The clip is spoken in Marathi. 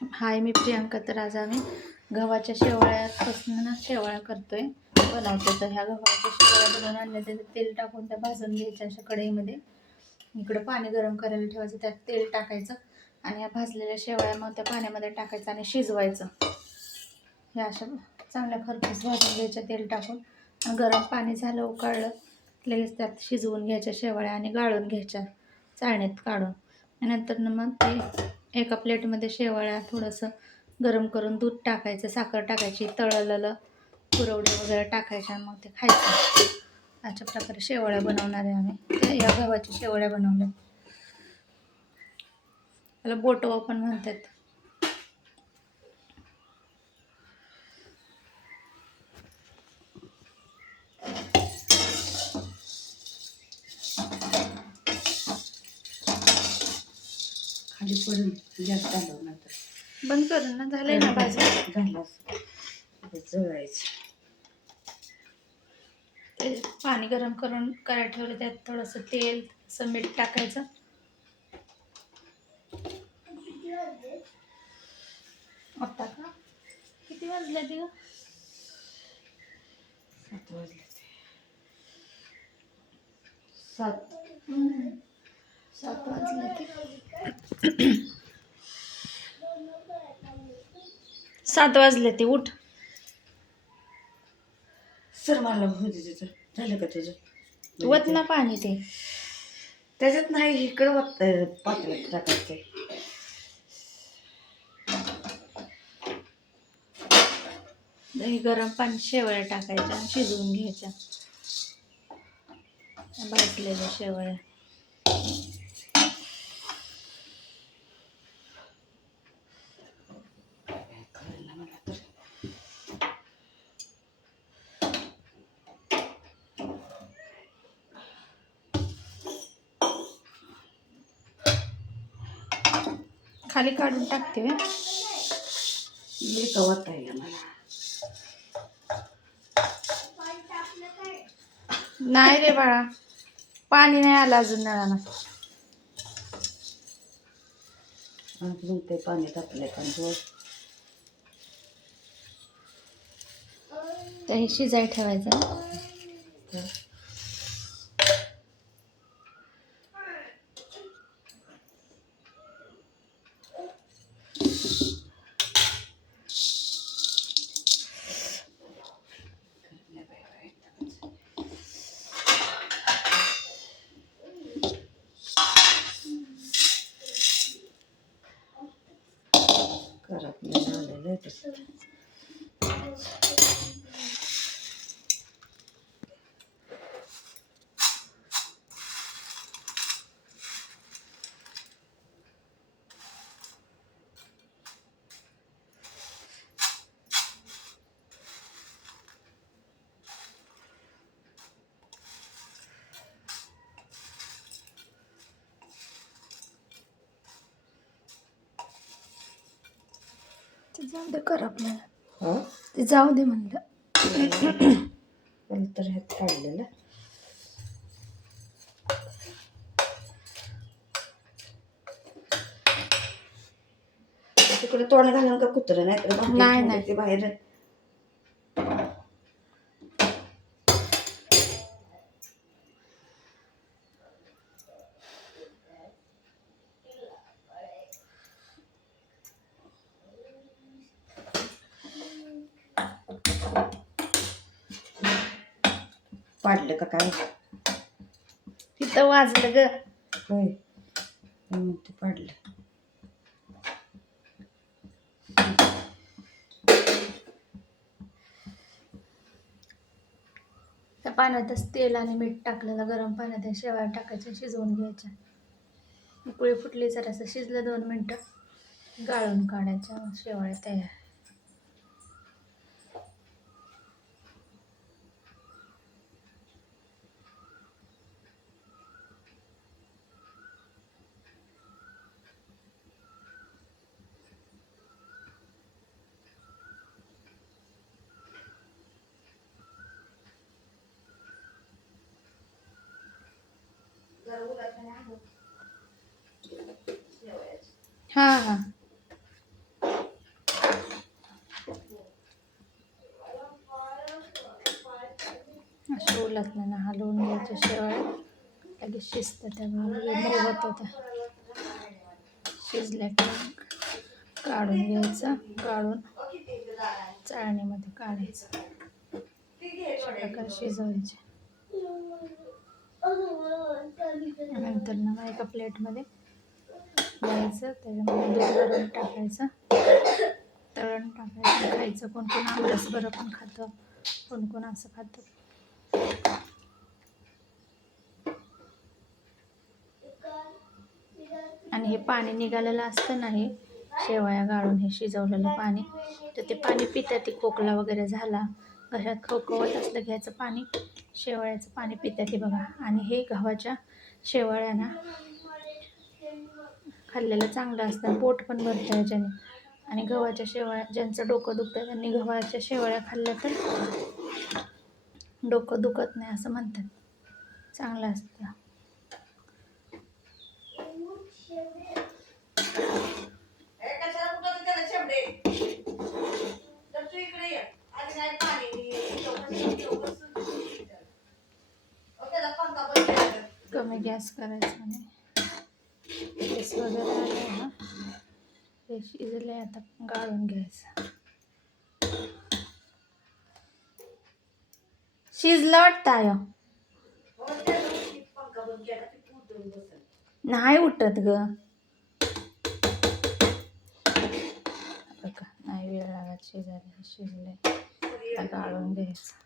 हाय, मी प्रियांका. तर आज आम्ही गव्हाच्या शेवळ्यापासून ना शेवळ्या बनवतो. तर ह्या गव्हाच्या शेवळ्या बनवून आणल्या, त्याच्यात तेल टाकून त्या भाजून घ्यायच्या अशा कढईमध्ये. इकडं पाणी गरम करायला ठेवायचं, त्यात तेल टाकायचं आणि ह्या भाजलेल्या शेवळ्या मग त्या पाण्यामध्ये टाकायचं आणि शिजवायचं. ह्या अशा चांगल्या खरपूस भाजून घ्यायच्या तेल टाकून. गरम पाणी झालं, उकळलं, लगेच त्यात शिजवून घ्यायच्या शेवळ्या आणि गाळून घ्यायच्या चाळणीत काढून. नंतर मग ते एका प्लेटमध्ये शेवळ्या थोडंसं गरम करून दूध टाकायचं, साखर टाकायची, तळलेलं कुरवडे वगैरे टाकायच्या, मग ते खायचं. अशा प्रकारे शेवळ्या बनवणार आहे आम्ही. ते या गव्हाच्या शेवळ्या बनवल्या. त्याला बोटवा पण म्हणतात. खाली पडून जास्त आलं नंतर बंद करून ना, झालंय ना भाजी. झालं जळायचं. ते पाणी गरम करून करायला ठेवलं, त्यात थोडंसं तेल, असं मीठ टाकायचं. आता का किती वाजले ते? 7 वाजले. 7 वाजले ते. 7 वाजले ते. उठ. सर मला होते तिथं. झालं का तुझं? वत ना पाणी ते त्याच्यात नाही, इकडं वत पात्रात टाकायचं. दही गरम पाणी शेवळ्या टाकायच्या आणि शिजवून घ्यायच्या. भाजलेल्या शेवळ्या. खाली काढून टाकते. मी कवत आहे मला. नाही रे बाळा, पाणी नाही आलं अजून नळाला. अजून ते पाणी टाकलंय पण तर हे शिजाय ठेवायचं. करत नाही आलेलं आहे तसं. ते जाऊ दे, कर आपल्याला. हा, ते जाऊ दे म्हणलं. पण तर ह्यात काढलेलं तिकडे तोंड घालून का कुत्र नाही तर नाही. ते बाहेर. पाडलं का काय? तिथं वाजलं ग. होय, ते पाडलं. त्या पाण्यातच तेल आणि मीठ टाकलेलं गरम पाण्यात शेवळ्या टाकायच्या, शिजवून घ्यायच्या. उकळी फुटली, जरासं शिजलं 2 मिनटं, गाळून काढायच्या शेवळ्या तयार. हा. तेलात ना हलवून घ्यायच्या शेवळ्या, लगेच शिजतं त्यामुळे होत होत्या. शिजल्या की काढून घ्यायचं, काढून चाळणीमध्ये काढायचं, अशा प्रकारे शिजवायचे. नंतर ना मग एका प्लेटमध्ये घ्यायचं, त्याच्यामध्ये दूध गरम टाकायचं, तळण टाकायचं, खायचं. कोण कोण आमरस बरं पण खातं, कोण कोण असं खातं. आणि हे पाणी निघालेलं असतं नाही, शेवया गाळून हे शिजवलेलं पाणी, तर ते पाणी पितात. ती खोकला वगैरे झाला, घशात खवखवत असलं घ्यायचं पाणी, शेवळ्याचं पाणी पितात ती बघा. आणि हे गव्हाच्या शेवळ्यांना खाल्लेलं चांगलं असतं, पोट पण भरतं याच्याने. आणि गव्हाच्या शेवळ्या, ज्यांचं डोकं दुखतं त्यांनी गव्हाच्या शेवळ्या खाल्ल्या तर डोकं दुखत नाही असं म्हणतात, चांगलं असतं. कमी गॅस करायचा आणि गॅस वगैरे आले ना, हे शिजले, आता गाळून घ्यायचं. शिजलं वाटतं आय, नाही उठत ग, नाही वेळ लागत शिजायला. शिजले, आता गाळून घ्यायचं.